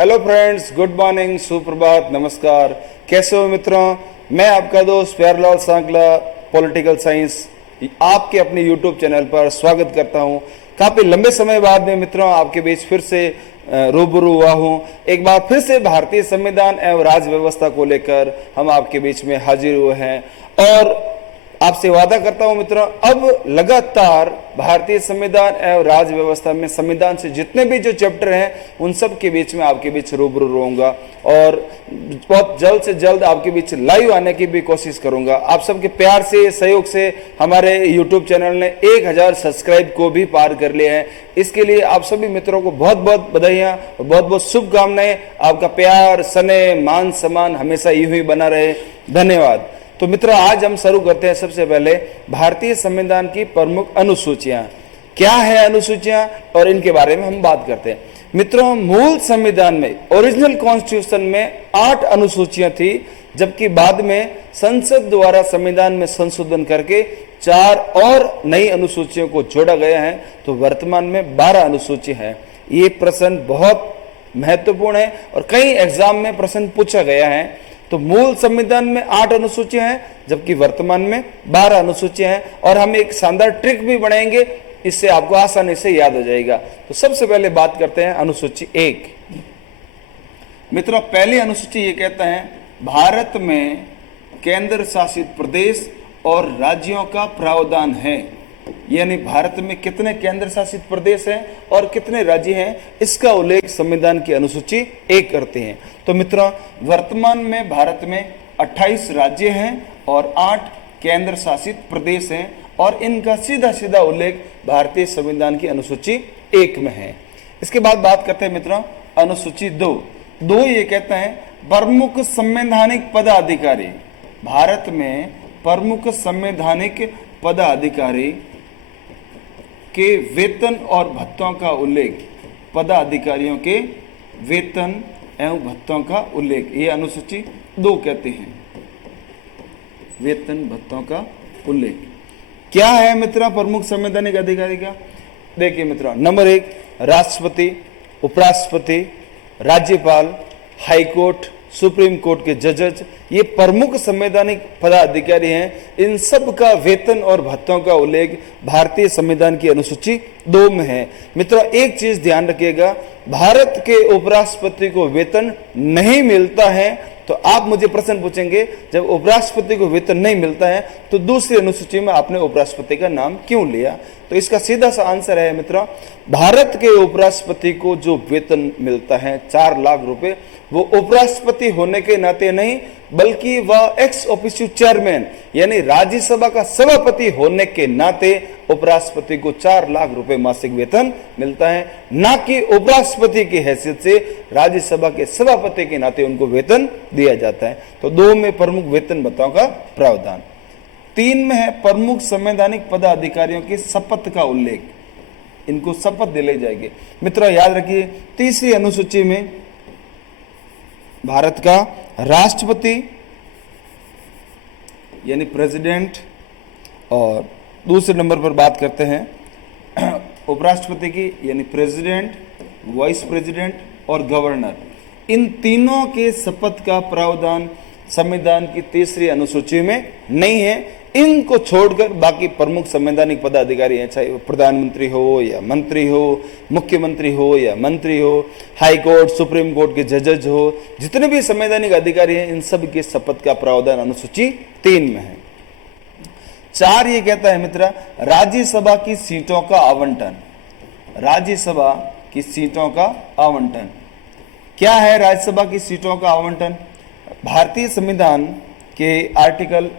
Hello friends, good morning, सुप्रभात, नमस्कार। कैसे हो मित्रों? मैं आपका दोस्त प्यारेलाल सांकला पॉलिटिकल साइंस आपके अपने यूट्यूब चैनल पर स्वागत करता हूं। काफी लंबे समय बाद में मित्रों आपके बीच फिर से रूबरू हुआ हूं। एक बार फिर से भारतीय संविधान एवं राज्य व्यवस्था को लेकर हम आपके बीच में हाजिर हुए हैं और आपसे वादा करता हूं मित्रों, अब लगातार भारतीय संविधान एवं राज्य व्यवस्था में संविधान से जितने भी जो चैप्टर हैं उन सब के बीच में आपके बीच रूबरू रहूंगा और बहुत जल्द से जल्द आपके बीच लाइव आने की भी कोशिश करूंगा। आप सबके प्यार से, सहयोग से हमारे यूट्यूब चैनल ने 1000 सब्सक्राइब को भी पार कर लिया है। इसके लिए आप सभी मित्रों को बहुत बहुत बधाइयां और बहुत बहुत शुभकामनाएं। आपका प्यार, स्नेह, मान सम्मान हमेशा यूं ही बना रहे। धन्यवाद। तो मित्रों, आज हम शुरू करते हैं सबसे पहले भारतीय संविधान की प्रमुख अनुसूचियां। क्या है अनुसूचियां और इनके बारे में हम बात करते हैं। मित्रों, मूल संविधान में, ओरिजिनल कॉन्स्टिट्यूशन में 8 अनुसूचियां थी, जबकि बाद में संसद द्वारा संविधान में संशोधन करके 4 और नई अनुसूचियों को जोड़ा गया है। तो वर्तमान में 12 अनुसूची है। ये प्रश्न बहुत महत्वपूर्ण है और कई एग्जाम में प्रश्न पूछा गया है। तो मूल संविधान में 8 अनुसूचियां हैं, जबकि वर्तमान में 12 अनुसूचियां हैं और हम एक शानदार ट्रिक भी बनाएंगे, इससे आपको आसानी से याद हो जाएगा। तो सबसे पहले बात करते हैं अनुसूची 1। मित्रों, पहली अनुसूची ये कहता है भारत में केंद्र शासित प्रदेश और राज्यों का प्रावधान है। यानी भारत में कितने केंद्र शासित प्रदेश हैं और कितने राज्य हैं, इसका उल्लेख संविधान की अनुसूची 1 करते हैं। तो मित्रों, वर्तमान में भारत में 28 राज्य हैं और 8 केंद्र शासित प्रदेश हैं और इनका सीधा सीधा उल्लेख भारतीय संविधान की अनुसूची 1 में है। इसके बाद बात करते हैं मित्रों अनुसूची 2 ये कहता है प्रमुख संवैधानिक पदाधिकारी। भारत में प्रमुख संवैधानिक पदाधिकारी के वेतन और भत्तों का उल्लेख, पदाधिकारियों के वेतन एवं भत्तों का उल्लेख, ये अनुसूची 2 कहते हैं। वेतन भत्तों का उल्लेख क्या है मित्रों प्रमुख संवैधानिक अधिकारी का? देखिए मित्रों, नंबर 1 राष्ट्रपति, उपराष्ट्रपति, राज्यपाल, हाईकोर्ट, सुप्रीम कोर्ट के जजेस, ये प्रमुख संवैधानिक पदाधिकारी हैं। इन सब का वेतन और भत्तों का उल्लेख भारतीय संविधान की अनुसूची 2 में है। मित्रों, एक चीज ध्यान रखिएगा, भारत के उपराष्ट्रपति को वेतन नहीं मिलता है। तो आप मुझे प्रश्न पूछेंगे, जब उपराष्ट्रपति को वेतन नहीं मिलता है तो दूसरी अनुसूची में आपने उपराष्ट्रपति का नाम क्यों लिया? तो इसका सीधा सा आंसर है मित्रों, भारत के उपराष्ट्रपति को जो वेतन मिलता है 4 लाख रुपए, वो उपराष्ट्रपति होने के नाते नहीं, बल्कि वह एक्स ऑफिशियो चेयरमैन यानी राज्यसभा का सभापति होने के नाते उपराष्ट्रपति को 4 लाख रुपए मासिक वेतन मिलता है, ना कि उपराष्ट्रपति की हैसियत से राज्यसभा के सभापति के नाते उनको वेतन दिया जाता है। तो 2 में प्रमुख वेतन भत्तों का प्रावधान। 3 में है प्रमुख संवैधानिक पदाधिकारियों की शपथ का उल्लेख, इनको शपथ दिलाई जाएगी। मित्रों याद रखिए, तीसरी अनुसूची में भारत का राष्ट्रपति यानी प्रेसिडेंट और दूसरे नंबर पर बात करते हैं उपराष्ट्रपति की यानी प्रेसिडेंट, वाइस प्रेसिडेंट और गवर्नर। इन तीनों के शपथ का प्रावधान संविधान की तीसरी अनुसूची में नहीं है। इनको छोड़कर बाकी प्रमुख संवैधानिक पदाधिकारी हैं, चाहे वो प्रधानमंत्री हो या मंत्री हो, मुख्यमंत्री हो या मंत्री हो, हाई कोर्ट, सुप्रीम कोर्ट के जजेस हो, जितने भी संवैधानिक अधिकारी हैं, इन सब के शपथ का प्रावधान अनुसूची 3 में है। 4 ये कहता है मित्र राज्यसभा की सीटों का आवंटन। राज्यसभा की सीटों का आवंटन क्या है? राज्यसभा की सीटों का आवंटन भारतीय संविधान के आर्टिकल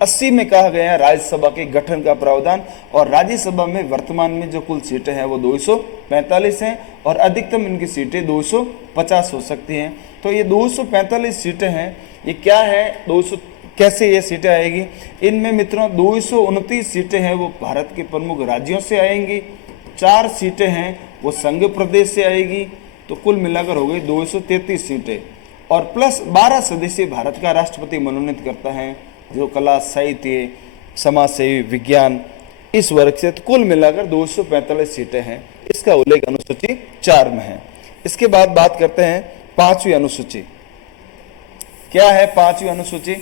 80 में कहा गया है राज्यसभा के गठन का प्रावधान। और राज्यसभा में वर्तमान में जो कुल सीटें हैं वो 245 हैं और अधिकतम इनकी सीटें 250 हो सकती हैं। तो ये 245 सीटें हैं, ये क्या है 200 कैसे ये सीटें आएगी? इनमें मित्रों 229 सीटें हैं वो भारत के प्रमुख राज्यों से आएंगी, 4 सीटें हैं वो संघ प्रदेश से आएगी। तो कुल मिलाकर हो गई 233 सीटें और प्लस 12 सदस्य भारत का राष्ट्रपति मनोनीत करता है, जो कला, साहित्य, समाज सेवी, विज्ञान, इस वर्ग से। तो कुल मिलाकर 245 सीटें हैं। इसका उल्लेख अनुसूची 4 में है। इसके बाद बात करते हैं पांचवी अनुसूची। क्या है पांचवी अनुसूची?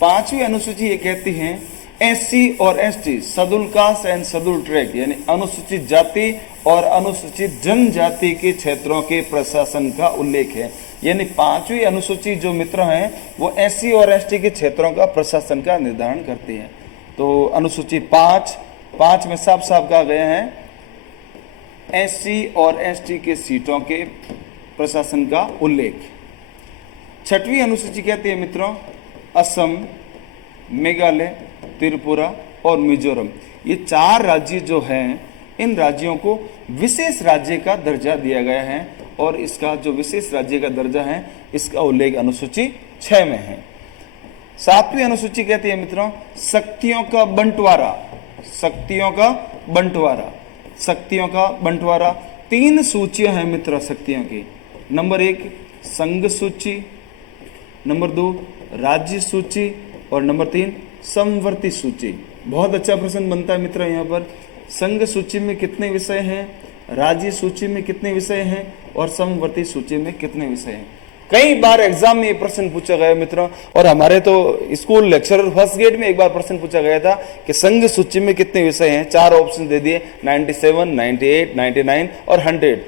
पांचवी अनुसूची ये कहती है एससी और ST, schedule caste and schedule tribe, यानी अनुसूचित जाति और अनुसूचित जनजाति के क्षेत्रों के प्रशासन का उल्लेख है। यानी पांचवी अनुसूची जो मित्र हैं वो एससी और एसटी के क्षेत्रों का प्रशासन का निर्धारण करती है। तो अनुसूची पांच में साफ साफ कहा गया है एससी और एसटी के सीटों के प्रशासन का उल्लेख। छठवीं अनुसूची कहती है मित्रों असम, मेघालय, त्रिपुरा और मिजोरम, ये 4 राज्य जो हैं इन राज्यों को विशेष राज्य का दर्जा दिया गया है और इसका जो विशेष राज्य का दर्जा है इसका उल्लेख अनुसूची 6 में है। 7वीं अनुसूची कहती है मित्रों शक्तियों का बंटवारा। शक्तियों का बंटवारा, शक्तियों का बंटवारा। 3 सूचियां हैं मित्र शक्तियों की। नंबर 1 संघ सूची, नंबर 2 राज्य सूची और नंबर 3 समवर्ती सूची। बहुत अच्छा प्रश्न बनता है मित्र यहाँ पर। संघ सूची में कितने विषय हैं, राज्य सूची में कितने विषय हैं और समवर्ती सूची में कितने विषय हैं। कई बार एग्जाम में ये प्रश्न पूछा गया मित्रों, और हमारे तो स्कूल लेक्चरर फर्स्ट गेट में एक बार प्रश्न पूछा गया था कि संघ सूची में कितने विषय हैं। 4 ऑप्शन दे दिए 97, 98, 99 और 100।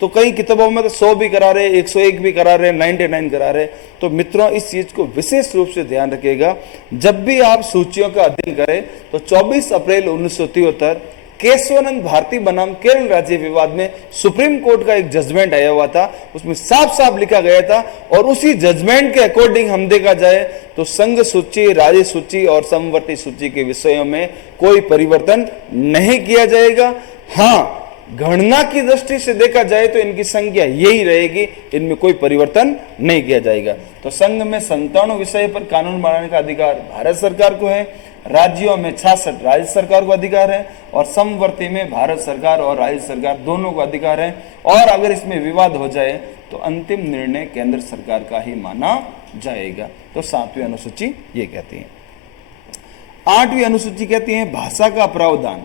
तो कई किताबों में तो 100 भी करा रहे, 101 भी करा रहे, 99 करा रहे। तो मित्रों इस चीज को विशेष रूप से ध्यान रखिएगा, जब भी आप सूचियों का अध्ययन करें तो 24 अप्रैल 1973 केशवानंद भारती बनाम केरल राज्य विवाद में सुप्रीम कोर्ट का एक जजमेंट आया हुआ था, उसमें साफ साफ लिखा गया था और उसी जजमेंट के अकॉर्डिंग हम देखा जाए तो संघ सूची, राज्य सूची और समवर्ती सूची के विषयों में कोई परिवर्तन नहीं किया जाएगा। हाँ, गणना की दृष्टि से देखा जाए तो इनकी संख्या यही रहेगी, इनमें कोई परिवर्तन नहीं किया जाएगा। तो संघ में 97 विषय पर कानून बनाने का अधिकार भारत सरकार को है, राज्यों में 66 राज्य सरकार को अधिकार है और समवर्ती में भारत सरकार और राज्य सरकार दोनों को अधिकार है। और अगर इसमें विवाद हो जाए तो अंतिम निर्णय केंद्र सरकार का ही माना जाएगा। तो 7वीं अनुसूची ये कहती है। 8वीं अनुसूची कहती है भाषा का प्रावधान।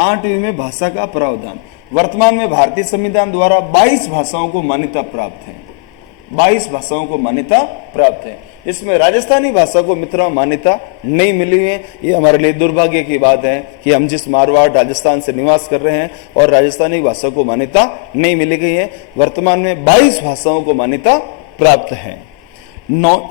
8वीं में भाषा का प्रावधान। वर्तमान में भारतीय संविधान द्वारा 22 भाषाओं को मान्यता प्राप्त है। 22 भाषाओं को मान्यता प्राप्त है। इसमें राजस्थानी भाषा को मित्रों मान्यता नहीं मिली है। ये हमारे लिए दुर्भाग्य की बात है कि हम जिस मारवाड़ राजस्थान से निवास कर रहे हैं और राजस्थानी भाषा को मान्यता नहीं मिली गई है। वर्तमान में 22 भाषाओं को मान्यता प्राप्त है।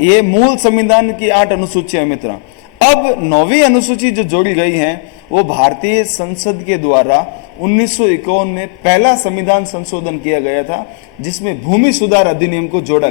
ये मूल संविधान की 8 अनुसूचियां मित्रों। अब 9वीं अनुसूची जो जोड़ी गई है वो भारतीय संसद के द्वारा 1951 में पहला संविधान संशोधन किया गया था, जिसमें भूमि सुधार अधिनियम को जोड़ा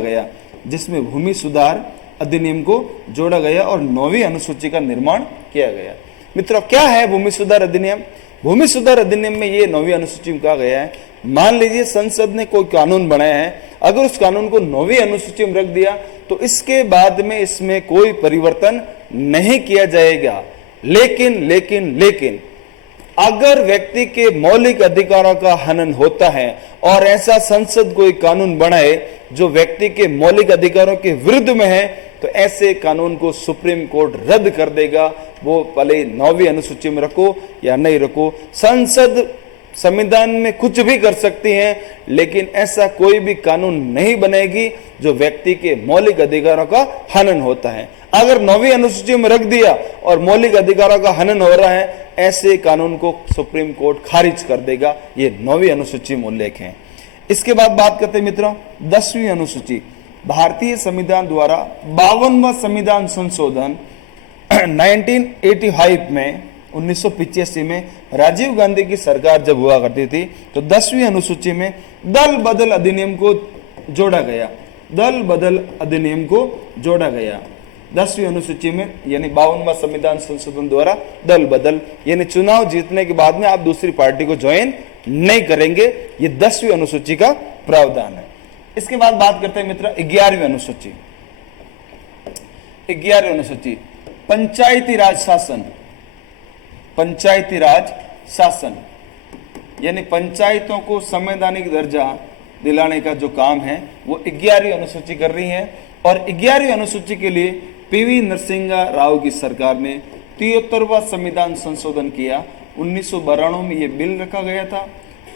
गया, और 9वीं अनुसूची का निर्माण किया गया। मित्रों क्या है भूमि सुधार अधिनियम? भूमि सुधार अधिनियम में ये 9वीं अनुसूची में कहा गया है, मान लीजिए संसद ने कोई कानून बनाया है, अगर उस कानून को 9वीं अनुसूची में रख दिया तो इसके बाद में इसमें कोई परिवर्तन नहीं किया जाएगा। लेकिन अगर व्यक्ति के मौलिक अधिकारों का हनन होता है और ऐसा संसद कोई कानून बनाए जो व्यक्ति के मौलिक अधिकारों के विरुद्ध में है तो ऐसे कानून को सुप्रीम कोर्ट रद्द कर देगा। वो भले 9वीं अनुसूची में रखो या नहीं रखो, संसद संविधान में कुछ भी कर सकती है, लेकिन ऐसा कोई भी कानून नहीं बनेगी जो व्यक्ति के मौलिक अधिकारों का हनन होता है। अगर 9वीं अनुसूची में रख दिया और मौलिक अधिकारों का हनन हो रहा है, ऐसे कानून को सुप्रीम कोर्ट खारिज कर देगा। ये 9वीं अनुसूची में उल्लेख है। इसके बाद बात करते हैं मित्रों 10वीं अनुसूची। भारतीय संविधान द्वारा 52वां संविधान संशोधन 1985 में 1985 में राजीव गांधी की सरकार जब हुआ करती थी तो 10वीं अनुसूची में दल बदल अधिनियम को जोड़ा गया। 10वीं अनुसूची में यानी 52वां संविधान संशोधन द्वारा दल बदल, यानी चुनाव जीतने के बाद में आप दूसरी पार्टी को ज्वाइन नहीं करेंगे। ये 10वीं अनुसूची का प्रावधान है। इसके बाद बात करते हैं मित्र 11वीं अनुसूची। 11वीं अनुसूची पंचायती राज शासन, यानी पंचायतों को संवैधानिक दर्जा दिलाने का जो काम है वो 11वीं अनुसूची कर रही है। और 11वीं अनुसूची के लिए पीवी नरसिंह राव की सरकार ने 73वां संविधान संशोधन किया। 1992 में ये बिल रखा गया था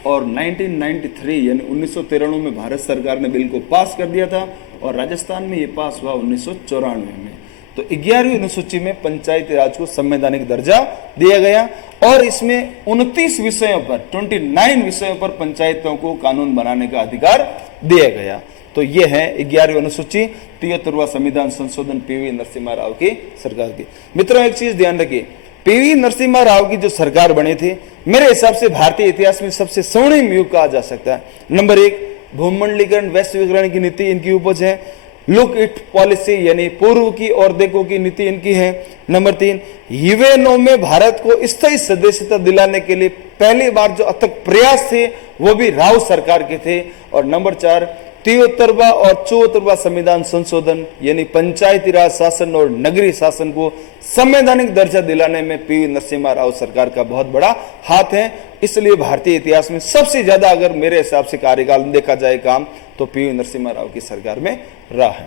और 1993 यानी 1993 में भारत सरकार ने बिल को पास कर दिया था और राजस्थान में ये पास हुआ 1994 में। तो 11वीं अनुसूची में पंचायती राज को संवैधानिक दर्जा दिया गया और इसमें 29 विषयों पर 29 विषयों पर पंचायतों को कानून बनाने का अधिकार दिया गया। तो ये है 11वीं अनुसूची, 73वां संविधान संशोधन पीवी नरसिम्हा राव की सरकार की। मित्रों एक चीज ध्यान रखिए, पीवी नरसिम्हा राव की जो सरकार बनी थी मेरे हिसाब से भारतीय इतिहास में सबसे स्वर्णिम युग कहा जा सकता है। नंबर 1, भूमंडलीकरण वैश्वीकरण की नीति इनकी उपज है। लुक इट पॉलिसी यानी पूर्व की और देखो की नीति इनकी है। नंबर 3, यूएनओ में भारत को स्थायी सदस्यता दिलाने के लिए पहली बार जो अथक प्रयास थे वो भी राव सरकार के थे। और नंबर 4, 73वां और 74वां संविधान संशोधन यानी पंचायती राज शासन और नगरीय शासन को संवैधानिक दर्जा दिलाने में पीवी नरसिम्हा राव सरकार का बहुत बड़ा हाथ है। इसलिए भारतीय इतिहास में सबसे ज्यादा अगर मेरे हिसाब से कार्यकाल में देखा जाए काम तो पीवी नरसिम्हा राव की सरकार में रहा है।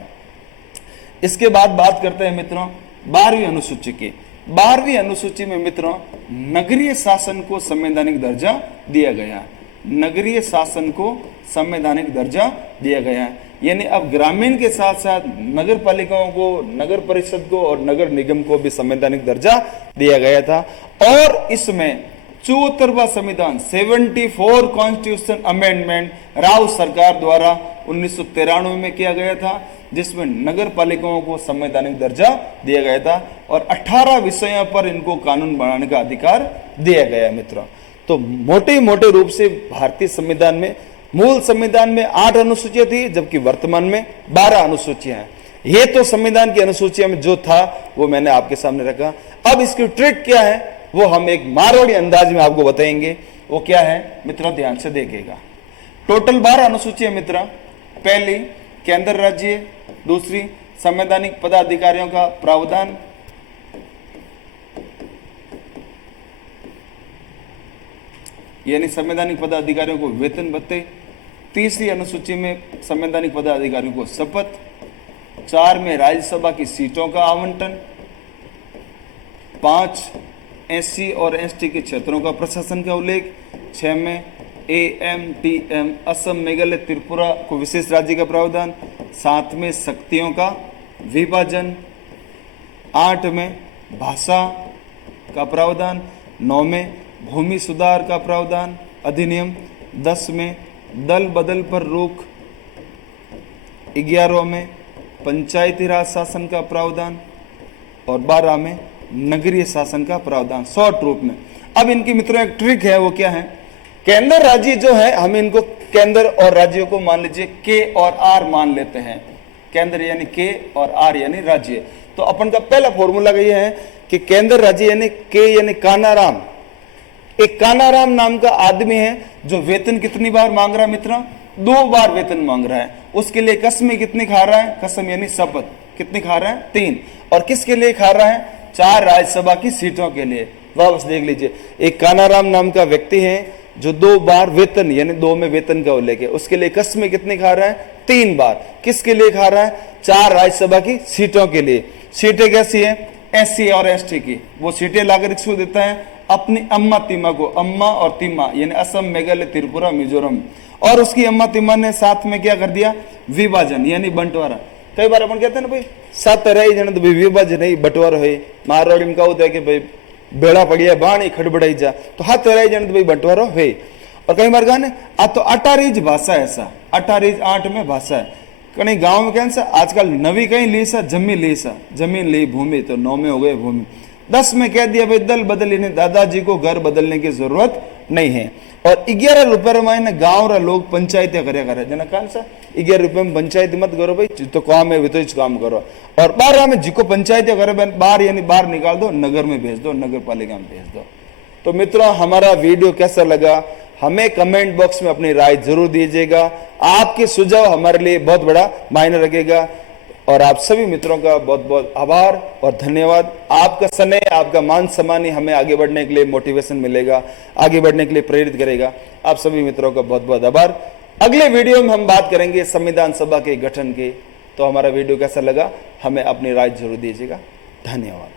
इसके बाद बात करते हैं मित्रों 12वीं अनुसूची की। 12वीं अनुसूची में मित्रों नगरीय शासन को संवैधानिक दर्जा दिया गया। नगरीय शासन को संवैधानिक दर्जा दिया गया यानी अब ग्रामीण के साथ साथ नगर पालिकाओं को, नगर परिषद को और नगर निगम को भी संवैधानिक दर्जा दिया गया था। और इसमें 74वां संविधान 74 कॉन्स्टिट्यूशन अमेंडमेंट राव सरकार द्वारा 1993 में किया गया था जिसमें नगर पालिकाओं को संवैधानिक दर्जा दिया गया था और 18 विषयों पर इनको कानून बनाने का अधिकार दिया गया। मित्रों तो मोटे रूप से भारतीय संविधान में, मूल संविधान में 8 अनुसूचियां थी जबकि वर्तमान में 12 अनुसूचियां हैं। ये तो संविधान की अनुसूचियों में जो था वो मैंने आपके सामने रखा। अब इसकी ट्रिक क्या है वो हम एक मारवाड़ी अंदाज में आपको बताएंगे। वो क्या है मित्रों ध्यान से देखिएगा। टोटल 12 अनुसूचियां मित्रों। पहली केंद्र राज्य, दूसरी संवैधानिक पदाधिकारियों का प्रावधान, यानी संवैधानिक पदाधिकारियों को वेतन भत्ते। तीसरी अनुसूची में संवैधानिक पदाधिकारियों को शपथ। 4 में राज्यसभा की सीटों का आवंटन। 5 एससी और एसटी के क्षेत्रों का प्रशासन का उल्लेख। 6 में एएमटीएम असम, मेघालय, त्रिपुरा को विशेष राज्य का प्रावधान। 7 में शक्तियों का विभाजन। 8 में भाषा का प्रावधान। 9 में भूमि सुधार का प्रावधान अधिनियम। 10 में दल बदल पर रोक। 11 में पंचायती राज शासन का प्रावधान और 12 में नगरीय शासन का प्रावधान शॉर्ट रूप में। अब इनकी मित्रों एक ट्रिक है, वो क्या है, केंद्र राज्य जो है हम इनको केंद्र और राज्यों को मान लीजिए के और आर मान लेते हैं। केंद्र यानी के और आर यानी राज्य। तो अपन का पहला फॉर्मूला ये है कि केंद्र राज्य यानी के यानी कानाराम। एक कानाराम नाम का आदमी है जो वेतन कितनी बार मांग रहा है मित्रों? 2 बार वेतन मांग रहा है। उसके लिए कसम कितनी खा रहा है? कसम यानी शपथ कितनी खा रहा है? 3। और किसके लिए खा रहा है? 4 राज्यसभा की सीटों के लिए। वापस देख लीजिए, एक कानाराम नाम का व्यक्ति है जो 2 बार वेतन यानी 2 में वेतन का उल्लेख है। उसके लिए कसम कितनी खा रहा है? 3 बार। किसके लिए खा रहा है? 4 राज्यसभा की सीटों के लिए। सीटें कैसी है? एससी और एसटी की। वो सीटें लाकर इसको देता है अपनी अम्मा तीमा को। अम्मा और तीमा यानी असम, मेघालय, त्रिपुरा, मिजोरम। और उसकी अम्मा तीमा ने साथ में क्या कर दिया? विभाजन यानी बंटवारा। कई बार अपन कहते हैं ना भाई 7 रही जन तो विभाजन नहीं बंटवारा है। मारवाड़ी में कहते हैं कि भाई बेड़ा पड़िया बाणी खड़बड़ाई जा, तो 7 रही जन तो भाई बंटवारा है। और कई बार कहने आ तो 18 भाषा है, ऐसा 18 8 में भाषा है। कहीं गांव में कैसे आजकल नवी कहीं ली सा जमीन ली सा, जमीन ली भूमि, तो 9 में हो गए भूमि। 10 में कह दिया भाई दल बदल, यानी दादाजी को घर बदलने की जरूरत नहीं है। और 11 रुपये में गांव रा लोग पंचायतें करे करे जना कौन सा 11 रुपये में पंचायत मत करो भाई, तो काम है वो तो काम करो। और 12 में जिको पंचायतें करे बाहर यानी बाहर निकाल दो, नगर में भेज दो, नगर पालिका में भेज दो। तो मित्रों हमारा वीडियो कैसा लगा हमें कमेंट बॉक्स में अपनी राय जरूर दीजिएगा। आपके सुझाव हमारे लिए बहुत बड़ा मायने रखेगा। और आप सभी मित्रों का बहुत बहुत आभार और धन्यवाद। आपका स्नेह, आपका मान सम्मान ही हमें आगे बढ़ने के लिए मोटिवेशन मिलेगा, आगे बढ़ने के लिए प्रेरित करेगा। आप सभी मित्रों का बहुत बहुत आभार। अगले वीडियो में हम बात करेंगे संविधान सभा के गठन की। तो हमारा वीडियो कैसा लगा हमें अपनी राय जरूर दीजिएगा। धन्यवाद।